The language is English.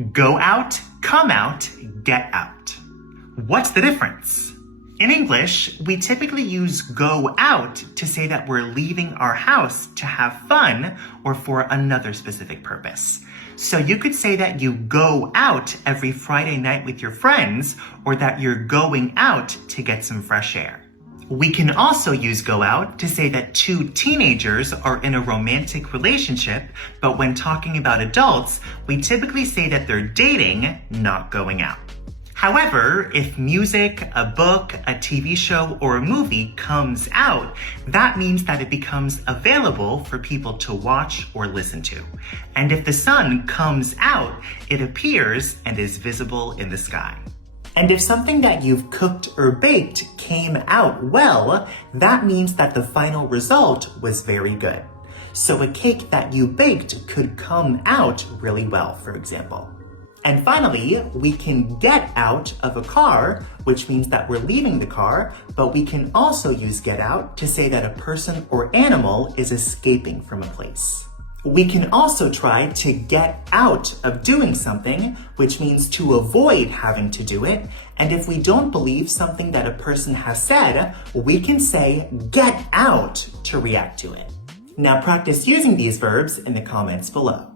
Go out, come out, get out. What's the difference? In English, we typically use go out to say that we're leaving our house to have fun or for another specific purpose. So you could say that you go out every Friday night with your friends, or that you're going out to get some fresh air. We can also use go out to say that two teenagers are in a romantic relationship, but when talking about adults, we typically say that they're dating, not going out. However, if music, a book, a TV show, or a movie comes out, that means that it becomes available for people to watch or listen to. And if the sun comes out, it appears and is visible in the sky. And if something that you've cooked or baked came out well, that means that the final result was very good. So a cake that you baked could come out really well, for example. And finally, we can get out of a car, which means that we're leaving the car, but we can also use get out to say that a person or animal is escaping from a place. We can also try to get out of doing something, which means to avoid having to do it. And if we don't believe something that a person has said, we can say get out to react to it. Now practice using these verbs in the comments below.